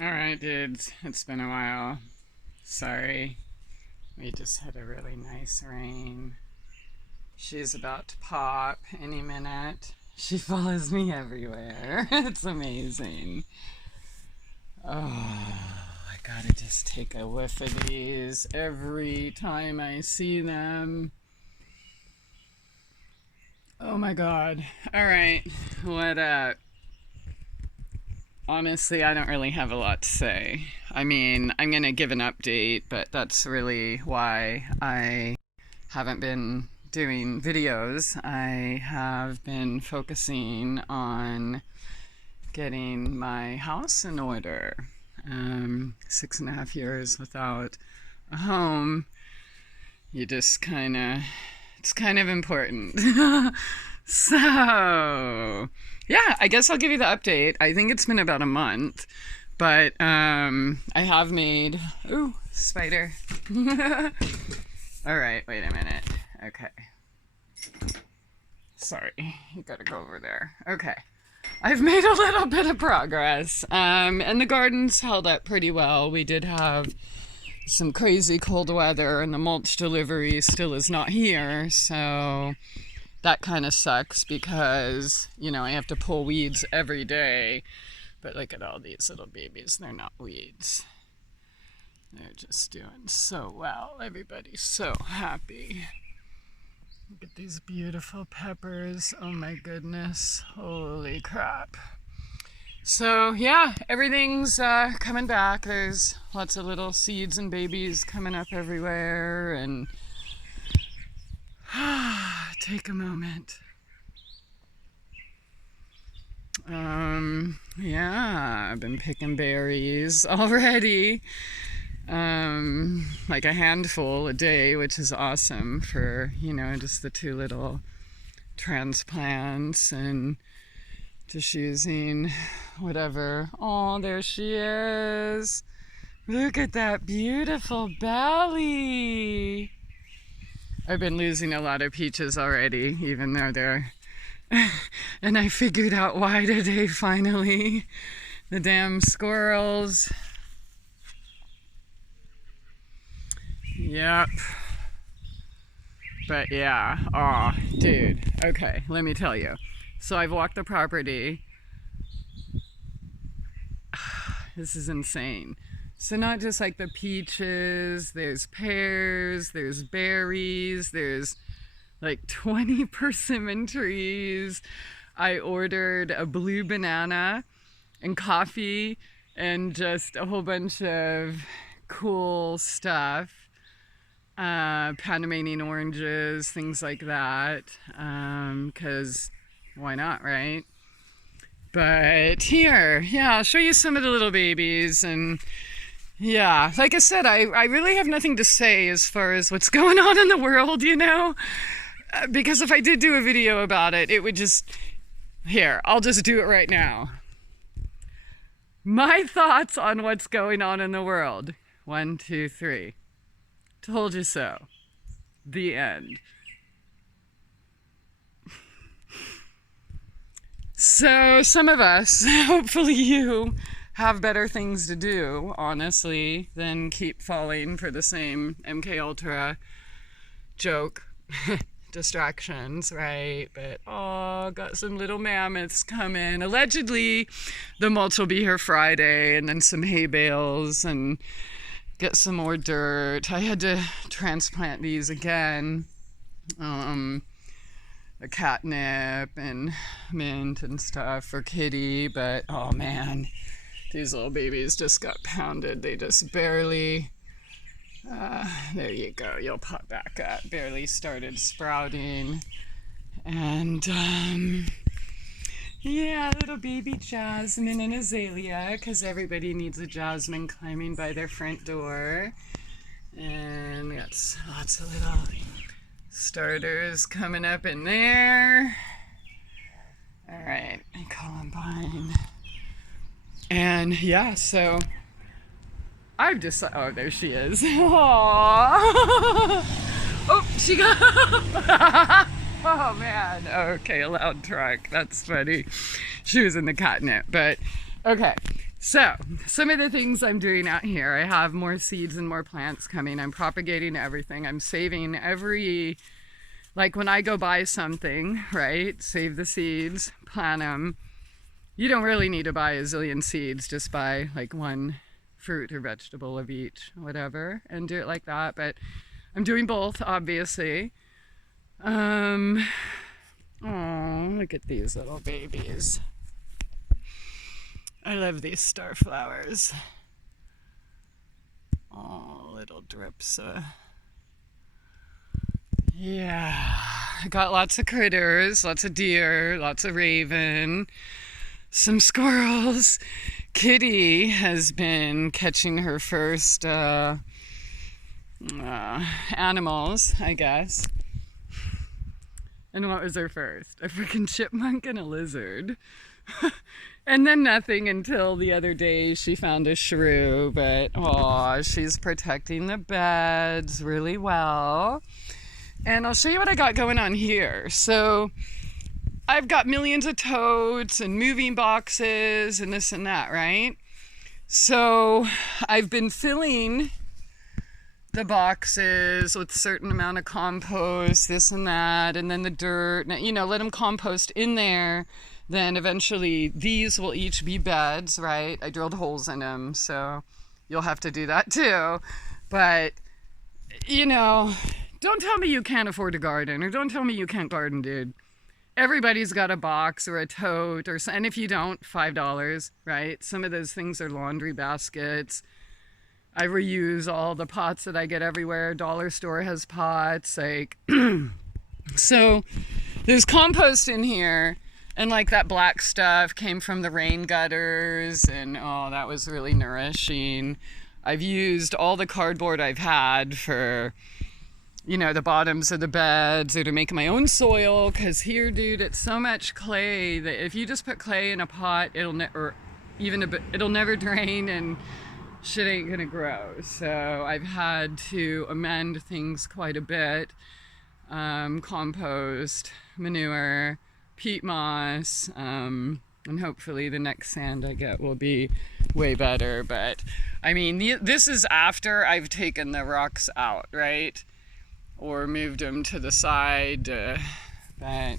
Alright, dudes. It's been a while. Sorry. We just had a really nice rain. She's about to pop any minute. She follows me everywhere. It's amazing. Oh, I gotta just take a whiff of these every time I see them. Oh my god. Alright, what honestly, I don't really have a lot to say. I mean, I'm going to give an update, but that's really why I haven't been doing videos. I have been focusing on getting my house in order. 6.5 years without a home, you just it's kind of important. So, yeah, I guess I'll give you the update. I think it's been about a month, but I have made, ooh, spider. All right, wait a minute. Okay. Sorry, you gotta go over there. Okay. I've made a little bit of progress, and the garden's held up pretty well. We did have some crazy cold weather, and the mulch delivery still is not here, so that kind of sucks because, I have to pull weeds every day. But look at all these little babies. They're not weeds. They're just doing so well. Everybody's so happy. Look at these beautiful peppers. Oh my goodness. Holy crap. So yeah, everything's coming back. There's lots of little seeds and babies coming up everywhere, and take a moment. Yeah, I've been picking berries already. Like a handful a day, which is awesome for, just the two little transplants, and just using whatever. Oh, there she is. Look at that beautiful belly. I've been losing a lot of peaches already, even though they're... And I figured out why today, finally. The damn squirrels. Yep. But yeah, oh, dude. Okay, let me tell you. So I've walked the property. This is insane. So not just like the peaches, there's pears, there's berries, there's like 20 persimmon trees. I ordered a blue banana and coffee and just a whole bunch of cool stuff. Panamanian oranges, things like that. 'Cause why not, right? But here, yeah, I'll show you some of the little babies. And yeah, like I said, I really have nothing to say as far as what's going on in the world, because if I did do a video about it, it would just... Here, I'll just do it right now. My thoughts on what's going on in the world. 1, 2, 3. Told you so. The end. So some of us, hopefully you, have better things to do, honestly, than keep falling for the same MK Ultra joke distractions, right? But got some little mammoths coming. Allegedly, the mulch will be here Friday, and then some hay bales, and get some more dirt. I had to transplant these again. A catnip and mint and stuff for Kitty, but oh man, these little babies just got pounded. They just barely, there you go, you'll pop back up, barely started sprouting. And yeah, little baby jasmine and azalea, because everybody needs a jasmine climbing by their front door. And we got lots of little starters coming up in there. All right, columbine. And yeah, so I've decided, oh, there she is. Aww. Oh, she got, oh man, okay, a loud truck, that's funny. She was in the catnip, but okay. So, some of the things I'm doing out here, I have more seeds and more plants coming. I'm propagating everything. I'm saving every, like when I go buy something, right? Save the seeds, plant them. You don't really need to buy a zillion seeds. Just buy like one fruit or vegetable of each, whatever, and do it like that. But I'm doing both, obviously. Oh, look at these little babies. I love these star flowers. Oh, little drips. Yeah, I got lots of critters, lots of deer, lots of raven, some squirrels. Kitty has been catching her first animals, I guess. And what was her first? A freaking chipmunk and a lizard. And then nothing until the other day she found a shrew, but she's protecting the beds really well. And I'll show you what I got going on here. So I've got millions of totes and moving boxes and this and that, right? So I've been filling the boxes with a certain amount of compost, this and that, and then the dirt, you know, let them compost in there. Then eventually these will each be beds, right? I drilled holes in them, so you'll have to do that too. But, you know, don't tell me you can't afford to garden, or don't tell me you can't garden, dude. Everybody's got a box or a tote, and if you don't, $5, right? Some of those things are laundry baskets. I reuse all the pots that I get everywhere. Dollar store has pots, like, so there's compost in here. And like that black stuff came from the rain gutters, and that was really nourishing. I've used all the cardboard I've had for, you know, the bottoms of the beds, or to make my own soil, because here, dude, it's so much clay that if you just put clay in a pot, it'll never drain, and shit ain't gonna grow. So I've had to amend things quite a bit. Compost, manure, peat moss, and hopefully the next sand I get will be way better. But I mean, this is after I've taken the rocks out, right? Or moved them to the side. But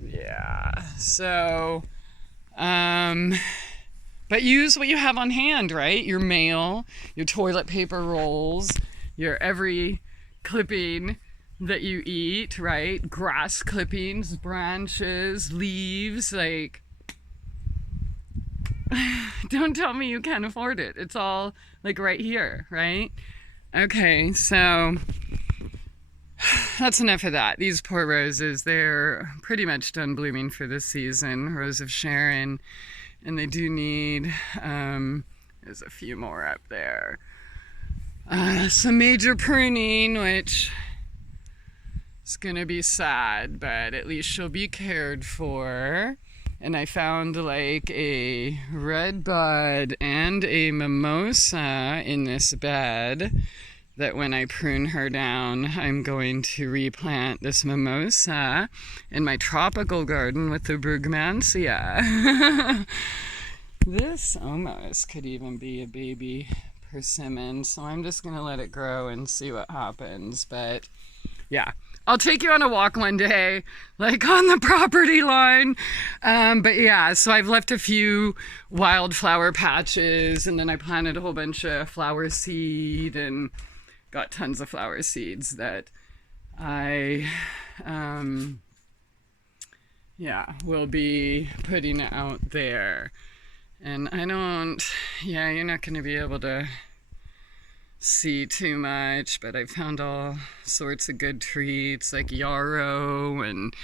yeah, so but use what you have on hand, right? Your mail, your toilet paper rolls, your every clipping that you eat, right? Grass clippings, branches, leaves, like, don't tell me you can't afford it. It's all like right here, right? Okay, so that's enough of that. These poor roses, they're pretty much done blooming for this season. Rose of Sharon, and they do need, there's a few more up there. Some major pruning, which it's gonna be sad, but at least she'll be cared for. And I found like a red bud and a mimosa in this bed that when I prune her down, I'm going to replant this mimosa in my tropical garden with the brugmansia. This almost could even be a baby persimmon, so I'm just gonna let it grow and see what happens. But yeah, I'll take you on a walk one day, like on the property line. But yeah, so I've left a few wildflower patches, and then I planted a whole bunch of flower seed and got tons of flower seeds that I, will be putting out there. And you're not going to be able to see too much, but I found all sorts of good treats like yarrow and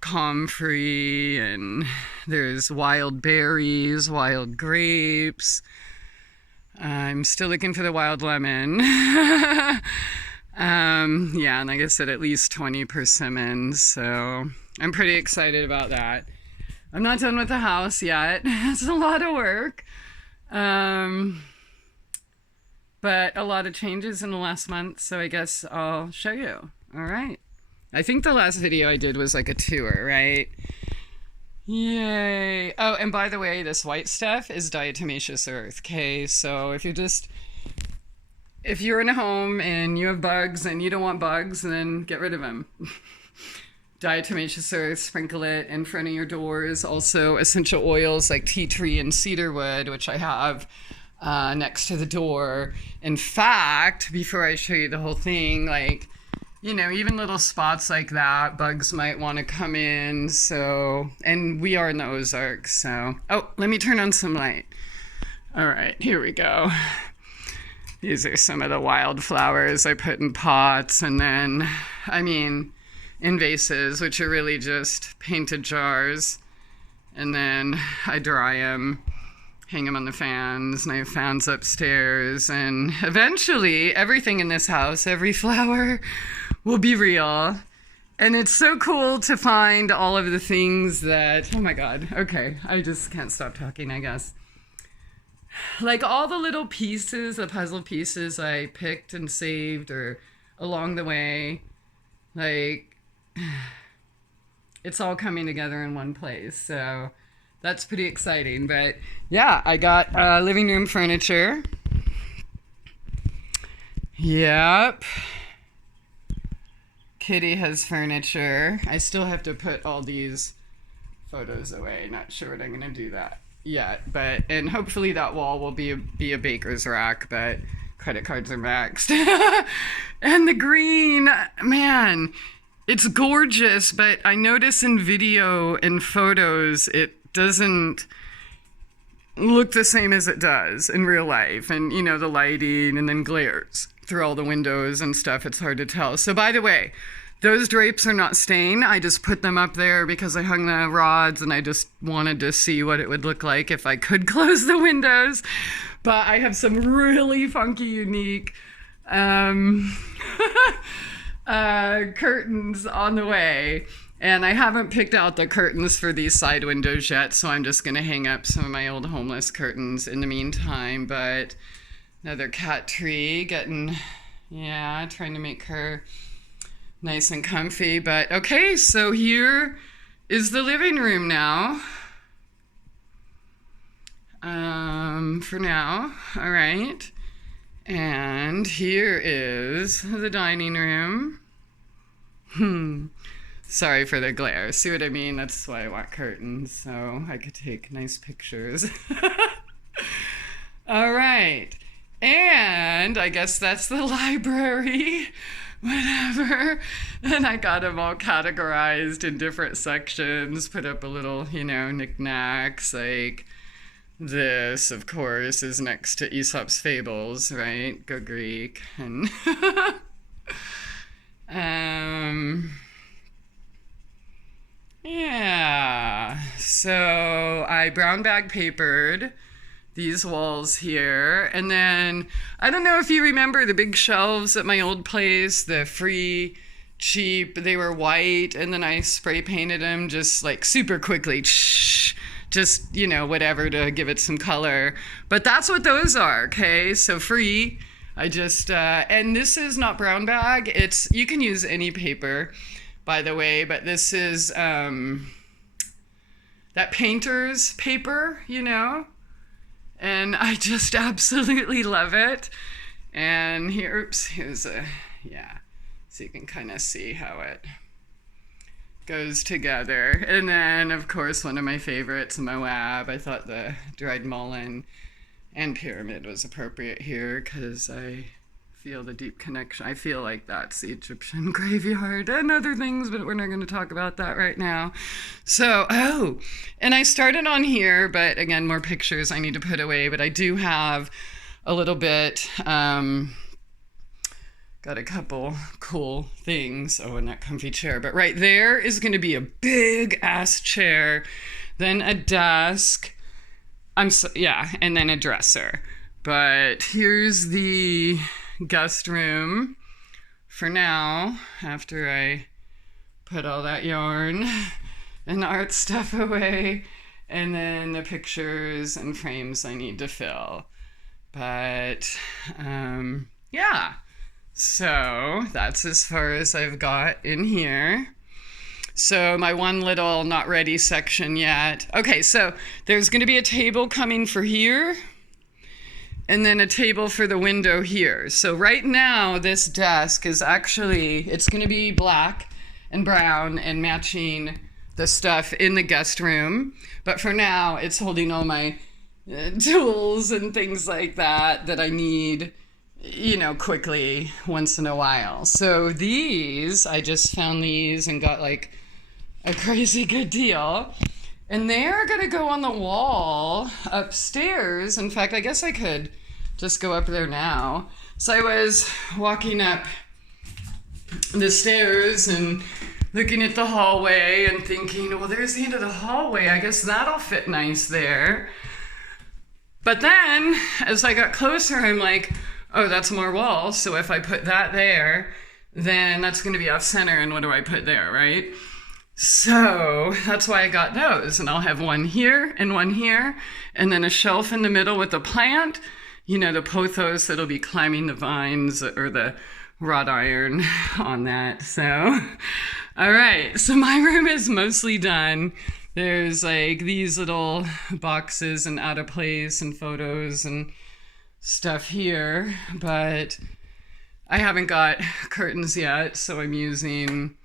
comfrey, and there's wild berries, wild grapes. I'm still looking for the wild lemon. And like I said, at least 20 persimmons, so I'm pretty excited about that. I'm not done with the house yet. It's a lot of work. But a lot of changes in the last month, so I guess I'll show you. All right. I think the last video I did was like a tour, right? Yay. Oh, and by the way, this white stuff is diatomaceous earth. Okay, so if you're in a home and you have bugs and you don't want bugs, then get rid of them. Diatomaceous earth, sprinkle it in front of your doors. Also, essential oils like tea tree and cedarwood, which I have next to the door. In fact, before I show you the whole thing, like, even little spots like that, bugs might want to come in. So, and we are in the Ozarks, so. Oh, let me turn on some light. All right, here we go. These are some of the wildflowers I put in pots, and then, in vases, which are really just painted jars. And then I dry them, hang them on the fans, and I have fans upstairs. And eventually, everything in this house, every flower, will be real. And it's so cool to find all of the things that, oh my God, okay, I just can't stop talking, I guess. Like all the little pieces, the puzzle pieces I picked and saved or along the way, like it's all coming together in one place. So that's pretty exciting. But yeah, I got living room furniture. Yep. Kitty has furniture. I still have to put all these photos away. Not sure what I'm going to do that yet, and hopefully that wall will be a baker's rack, but credit cards are maxed. And the green, man, it's gorgeous, but I notice in video and photos it doesn't look the same as it does in real life, and the lighting and then glares through all the windows and stuff. It's hard to tell. So by the way, those drapes are not staying. I just put them up there because I hung the rods and I just wanted to see what it would look like if I could close the windows. But I have some really funky, unique curtains on the way. And I haven't picked out the curtains for these side windows yet, so I'm just going to hang up some of my old homeless curtains in the meantime. But another cat tree trying to make her nice and comfy. But okay, so here is the living room now. For now, all right. And here is the dining room. Sorry for the glare. See what I mean? That's why I want curtains, so I could take nice pictures. All right. And I guess that's the library. Whatever. And I got them all categorized in different sections, put up a little, knickknacks, like this, of course, is next to Aesop's Fables, right? Go Greek. And yeah. So I brown bag papered these walls here. And then, I don't know if you remember the big shelves at my old place, the free, cheap, they were white, and then I spray painted them just like super quickly, just, whatever to give it some color. But that's what those are, okay? So free, I just, and this is not brown bag, you can use any paper, by the way, but this is, that painter's paper, and I just absolutely love it. And here's so you can kind of see how it goes together. And then, of course, one of my favorites, Moab. I thought the dried mullein and pyramid was appropriate here because I feel the deep connection. I feel like that's the Egyptian graveyard and other things, but we're not going to talk about that right now. So, and I started on here, but again, more pictures I need to put away, but I do have a little bit, got a couple cool things. Oh, and that comfy chair, but right there is going to be a big ass chair, then a desk, and then a dresser. But here's the guest room for now, after I put all that yarn and art stuff away, and then the pictures and frames I need to fill. But so that's as far as I've got in here. So my one little not ready section yet. Okay, so there's going to be a table coming for here, and then a table for the window here. So right now, this desk is actually, it's going to be black and brown and matching the stuff in the guest room. But for now, it's holding all my tools and things like that I need, quickly once in a while. So these, I just found these and got like a crazy good deal. And they're gonna go on the wall upstairs. In fact, I guess I could just go up there now. So I was walking up the stairs and looking at the hallway and thinking, well, there's the end of the hallway. I guess that'll fit nice there. But then, as I got closer, I'm like, oh, that's more wall. So if I put that there, then that's gonna be off center, and what do I put there, right? So that's why I got those, and I'll have one here, and then a shelf in the middle with a plant, the pothos that'll be climbing the vines or the wrought iron on that. So, all right, so my room is mostly done. There's like these little boxes and out of place and photos and stuff here, but I haven't got curtains yet, so I'm using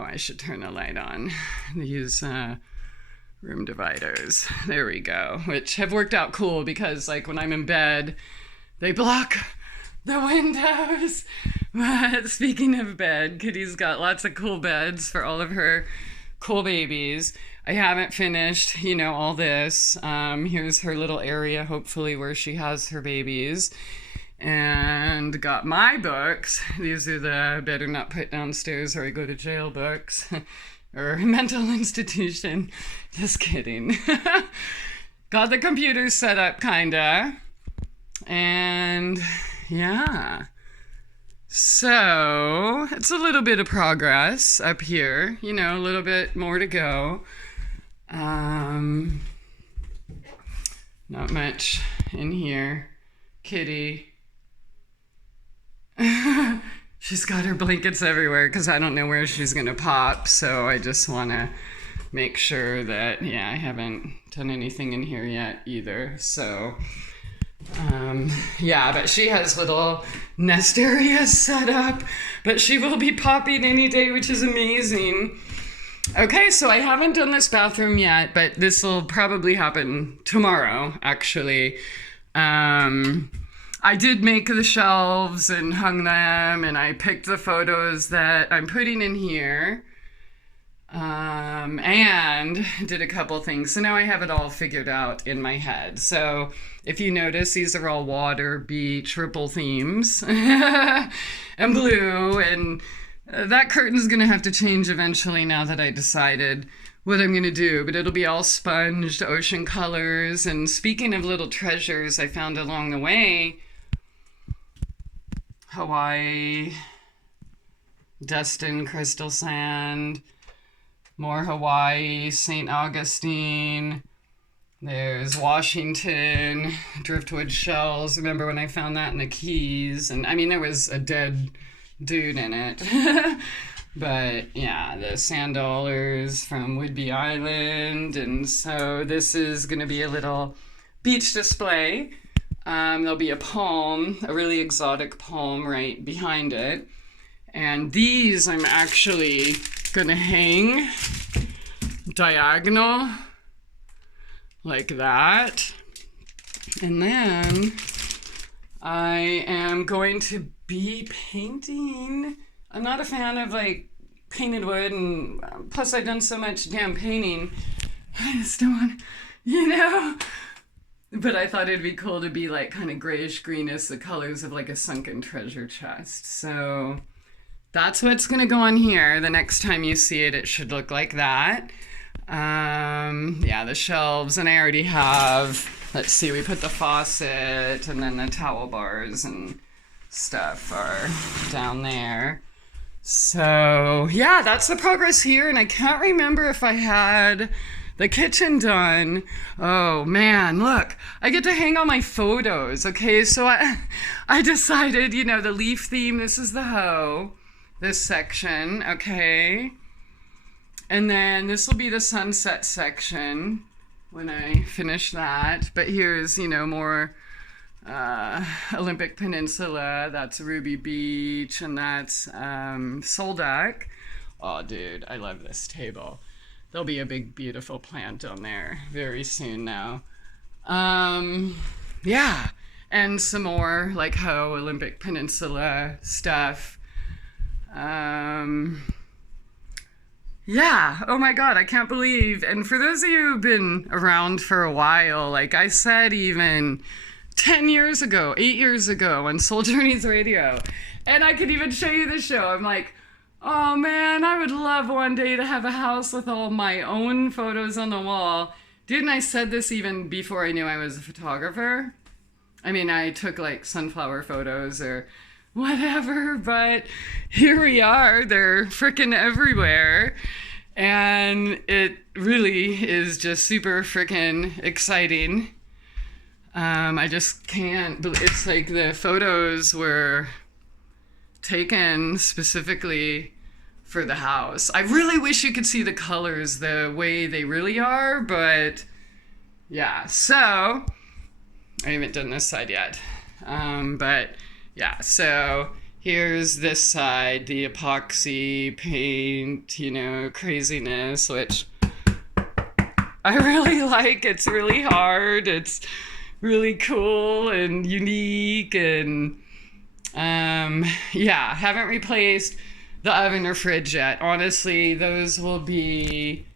I should turn the light on. These room dividers. There we go. Which have worked out cool because, like, when I'm in bed, they block the windows. But speaking of bed, Kitty's got lots of cool beds for all of her cool babies. I haven't finished, all this. Here's her little area, hopefully, where she has her babies. And got my books. These are the better not put downstairs or I go to jail books. Or mental institution. Just kidding. Got the computer set up, kinda. And yeah. So it's a little bit of progress up here. A little bit more to go. Not much in here. Kitty. She's got her blankets everywhere because I don't know where she's gonna pop, so I just want to make sure that I haven't done anything in here yet either. So but she has little nest areas set up, but she will be popping any day, which is amazing. Okay, so I haven't done this bathroom yet, but this will probably happen tomorrow, actually. I did make the shelves and hung them, and I picked the photos that I'm putting in here, and did a couple things. So now I have it all figured out in my head. So if you notice, these are all water, beach, ripple themes, and blue, and that curtain's gonna have to change eventually now that I decided what I'm gonna do, but it'll be all sponged ocean colors. And speaking of little treasures I found along the way, Hawaii, Destin crystal sand, more Hawaii, St. Augustine, there's Washington, driftwood shells. Remember when I found that in the Keys? And I mean, there was a dead dude in it. But yeah, the sand dollars from Whidbey Island. And so this is going to be a little beach display. There'll be a palm, a really exotic palm right behind it. And these I'm actually going to hang diagonal like that. And then I am going to be painting. I'm not a fan of like painted wood, and plus I've done so much damn painting. I just don't want, But I thought it'd be cool to be like kind of grayish greenish, the colors of like a sunken treasure chest. So that's what's gonna go on here. The next time you see it, it should look like that. The shelves, and I already have, let's see, we put the faucet and then the towel bars and stuff are down there. So yeah, that's the progress here. And I can't remember if I had the kitchen done. Oh man, look, I get to hang all my photos. Okay, so I decided, the leaf theme, this is the hoe, this section, okay. And then this will be the sunset section when I finish that. But here's, more Olympic Peninsula. That's Ruby Beach, and that's Soldak. Oh, dude, I love this table. There'll be a big, beautiful plant on there very soon now. Yeah, and some more like Olympic Peninsula stuff. Yeah, oh my God, I can't believe. And for those of you who've been around for a while, like I said, even 10 years ago, 8 years ago on Soul Journeys Radio, and I could even show you the show. I'm like, oh man, I would love one day to have a house with all my own photos on the wall. Didn't I said this even before I knew I was a photographer? I mean, I took like sunflower photos or whatever, but here we are. They're freaking everywhere. And it really is just super freaking exciting. I just can't, it's like the photos were taken specifically for the house. I really wish you could see the colors the way they really are, but yeah, so I haven't done this side yet. But yeah, so here's this side, the epoxy paint, craziness, which I really like. It's really hard. It's really cool and unique, and yeah, haven't replaced the oven or fridge yet. Honestly, those will be,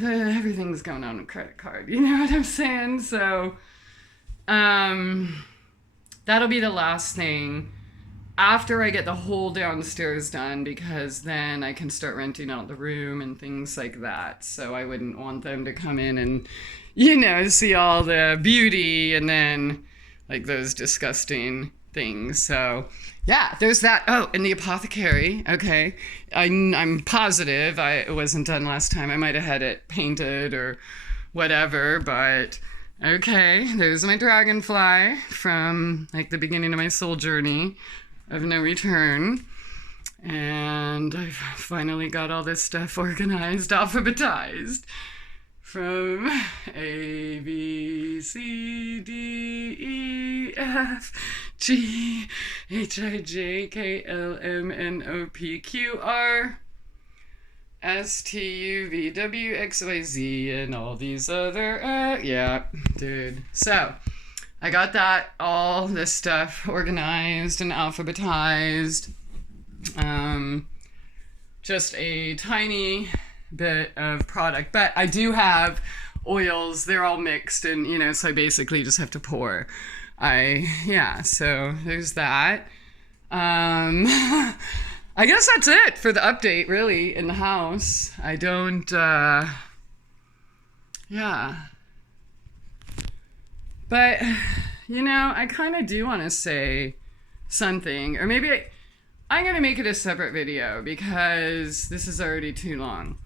everything's going on a credit card, you know what I'm saying? So that'll be the last thing after I get the whole downstairs done, because then I can start renting out the room and things like that. So I wouldn't want them to come in and, see all the beauty and then like those disgusting things. So yeah, there's that. Oh, and the apothecary. Okay. I'm positive it wasn't done last time. I might have had it painted or whatever, but okay. There's my dragonfly from like the beginning of my soul journey of no return. And I've finally got all this stuff organized, alphabetized. From A, B, C, D, E, F, G, H, I, J, K, L, M, N, O, P, Q, R, S, T, U, V, W, X, Y, Z, and all these other, yeah, dude. So, I got all this stuff organized and alphabetized. Just a tiny bit of product, but I do have oils. They're all mixed, and so I basically just have to pour. So there's that. I guess that's it for the update, really, in the house. I don't but I kind of do want to say something, or maybe I'm gonna make it a separate video because this is already too long.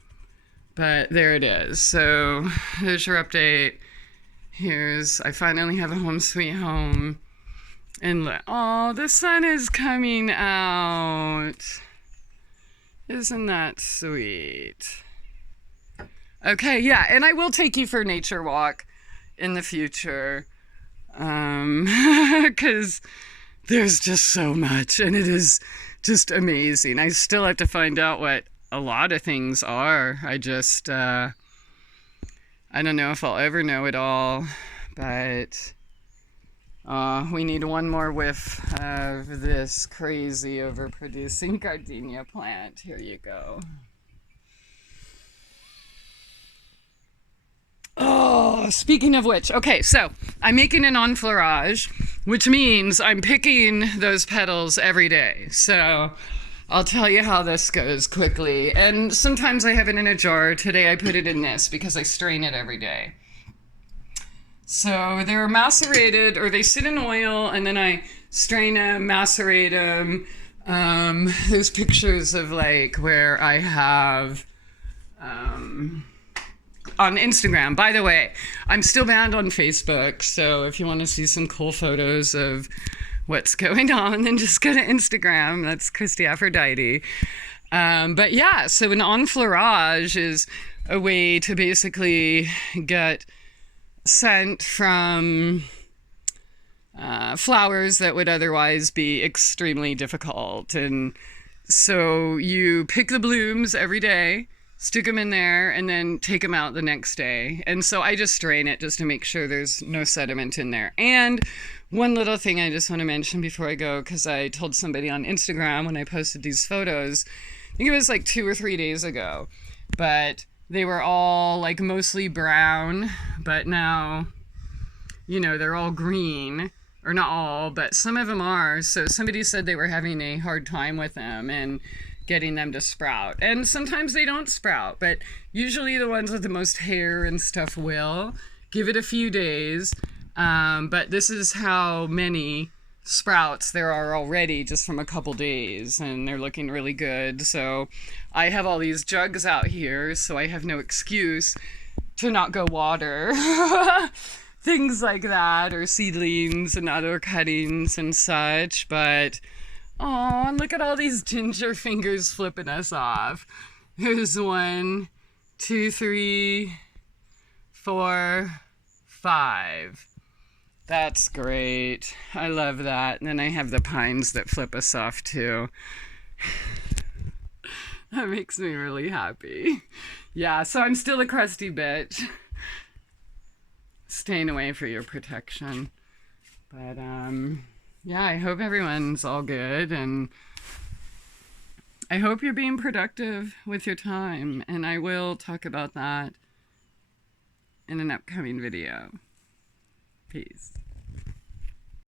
But there it is. So there's your update. I finally have a home sweet home. And look, oh, the sun is coming out. Isn't that sweet? Okay, yeah, and I will take you for a nature walk in the future. Because there's just so much, and it is just amazing. I still have to find out what a lot of things are. I don't know if I'll ever know it all, but we need one more whiff of this crazy overproducing gardenia plant. Here you go. Oh, speaking of which, okay, so I'm making an enfleurage, which means I'm picking those petals every day. So I'll tell you how this goes quickly. And sometimes I have it in a jar. Today I put it in this because I strain it every day. So they're macerated, or they sit in oil, and then I strain them, macerate them. There's pictures of like where I have on Instagram. By the way, I'm still banned on Facebook, so if you want to see some cool photos of what's going on, then just go to Instagram. That's Christie Aphrodite. But yeah, so an enfleurage is a way to basically get scent from flowers that would otherwise be extremely difficult. And so you pick the blooms every day, stick them in there, and then take them out the next day. And so I just strain it just to make sure there's no sediment in there. And one little thing I just want to mention before I go, because I told somebody on Instagram when I posted these photos, I think it was like 2 or 3 days ago, but they were all like mostly brown, but now, they're all green. Or not all, but some of them are. So somebody said they were having a hard time with them and getting them to sprout. And sometimes they don't sprout, but usually the ones with the most hair and stuff will. Give it a few days. But this is how many sprouts there are already just from a couple days, and they're looking really good. So I have all these jugs out here, so I have no excuse to not go water. Things like that, or seedlings and other cuttings and such. But oh, and look at all these ginger fingers flipping us off. Here's 1, 2, 3, 4, 5. That's great. I love that. And then I have the pines that flip us off too. That makes me really happy. Yeah, so I'm still a crusty bitch. Staying away for your protection. But yeah, I hope everyone's all good, and I hope you're being productive with your time, and I will talk about that in an upcoming video. Peace.